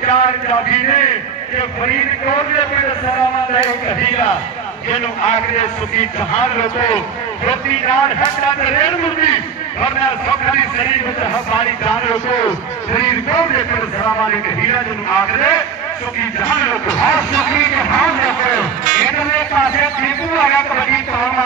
ચાર કાઢીને કે ફરીદકોટને પણ સલામત લઈ કહીલા જેનું આગળ સુધી જહાન લોકો પૃથ્વીનાથ હકડા રેણ મૂકી વરના સખરી શરીર ਵਿੱਚ હમારી જાન લોકો ફરીદકોટને પણ સલામત લઈ કહીલા જેનું આગળ સુધી જહાન લોકો હર સખરી કે હાથ લોકો એટલે પાસે ટીપુ આગળ બની તમામ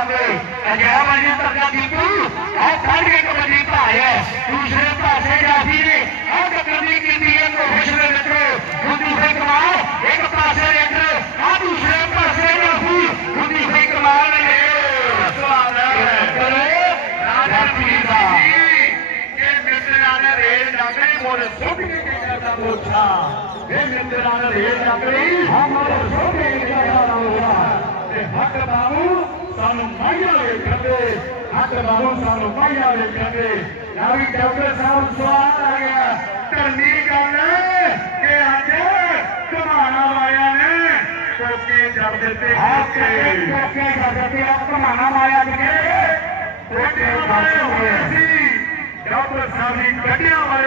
पूछा। हे मित्रान हक बाबू सानू मैया ले करदे हक बाबू सानू मैया ले करदे डॉक्टर साहब डॉक्टर साहब ने कटिया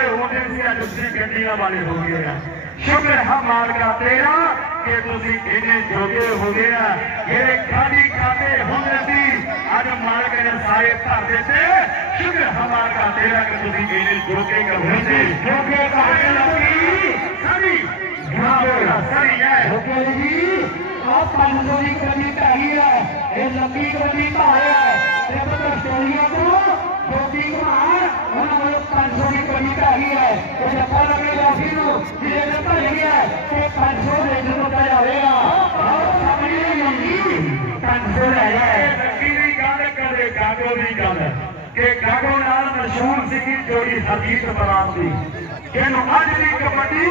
ਗੱਡੀਆਂ ਵਾਲੇ ਹੁੰਦੇ ਸੀ ਅੱਜ ਤੁਸੀਂ ਗੱਡੀਆਂ ਵਾਲੇ ਹੋ ਗਏ ਆ ਸ਼ੁਕਰ ਹੈ ਮਾਲਕਾ ਤੇਰਾ ਕਿ ਤੁਸੀਂ ਇਹਨੇ ਜੋਗੇ ਹੋ ਗਏ ਆ ਜਿਹੜੇ ਖਾਲੀ ਖਾਤੇ ਹੁੰਦੇ ਸੀ ਅੱਜ ਮਾਲਕ ਨੇ ਸਾਰੇ ਭਰ ਦਿੱਤੇ ਸ਼ੁਕਰ ਹੈ ਮਾਲਕਾ ਤੇਰਾ ਕਿ ਤੁਸੀਂ ਇਹਨੇ ਜੋਗੇ ਕਰ ਦਿੱਤੇ ਕੋਕੇ ਕਰਦੇ ਲੋਕੀ ਸਾਰੀ ਹਾਂ ਸਾਰੀ ਹੈ ਓਕੇ ਜੀ ਆ 500 ਦੀ ਲਾਫੀ ਨੂੰ ਗਿਆ ਤੇ 500 ਦੇ ਜਦੋਂ ਤੱਕ ਜਾਵੇਗਾ ਬਹੁਤ ਸਾਹਮਣੇ 500 ਲੈ ਜਾਏ ਲੱਕੀ ਦੀ ਗੱਲ ਕਰੇ ਗਾਗੋ ਦੀ ਗੱਲ ਕਿ ਗਾਗੋ ਨਾਲ ਮਸ਼ਹੂਰ ਸੀਗੀ ਜੋੜੀ ਹਰਜੀਤ ਬਰਾੜ ਦੀ ਇਹਨੂੰ ਅੱਜ ਦੀ ਕਬੱਡੀ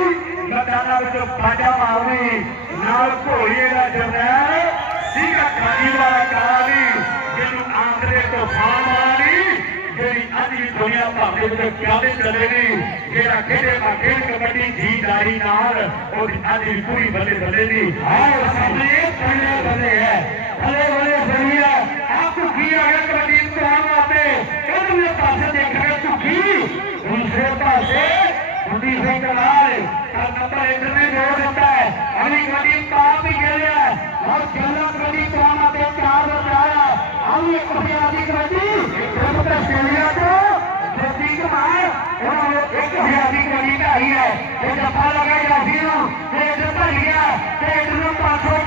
ਮੈਦਾਨਾਂ ਵਿੱਚ ਬਾਜਾ ਮਾਰਨੀ ਨਾਲ ਘੋੜੀਏ ਦਾ ਜਰਨੈਲ ਸੀਗਾ ਖਾਲੀ ਵਾਲਾ ਕਾਲੀ ਜਿਹਨੂੰ ਆਂਦਰੇ ਤੋਂ ਫਾਨ ਦੀ ਦੁਨੀਆ ਭਰ ਦੇ ਵਿੱਚ ਪਿਆਦੇ ਚੱਲੇ ਨੇ ਜਿਹੜਾ ਖੇਡੇ ਦਾ ਖੇਡ ਕਬੱਡੀ ਜੀ ਦਾਰੀ ਨਾਲ ਉਹ ਅੱਜ ਦੀ ਪੂਰੀ ਬੱਲੇ ਬੱਲੇ ਦੀ ਆਹ ਸਾਹਮਣੇ ਪਹਿਲੇ ਬੰਦੇ ਹੈ ਹਲੇ ਹਲੇ ਸਰੀਆ ਆ ਭੁੱਖੀ ਆ ਗਿਆ ਕਬੱਡੀ ਤੋਂ ਆਤੇ ਇਹਦੇ ਪਾਸੇ ਦੇਖ ਕੇ ਭੁੱਖੀ ਦੂਸਰੇ ਪਾਸੇ ਗੁੱਡੀ ਸਿੰਘ ਕਲਾਲ ਆ ਨੰਬਰ ਇੱਕ ਨੇ ਜੋੜ ਦਿੱਤਾ ਹੈ ਅਗਲੀ ਕਬੱਡੀ ਪਾ ਵੀ ਗਿਆ ਔਰ ਜੱਲਾ ਢਾਈ ਹੈ। ਇਹ ਜੱਫਾ ਲਗਾ ਜਿਹੜਾ ਸੀ ਨੂੰ ਤੇ ਇੱਧਰ ਢਾਈ ਹੈ ਤੇ ਇੱਧਰ ਨੂੰ 500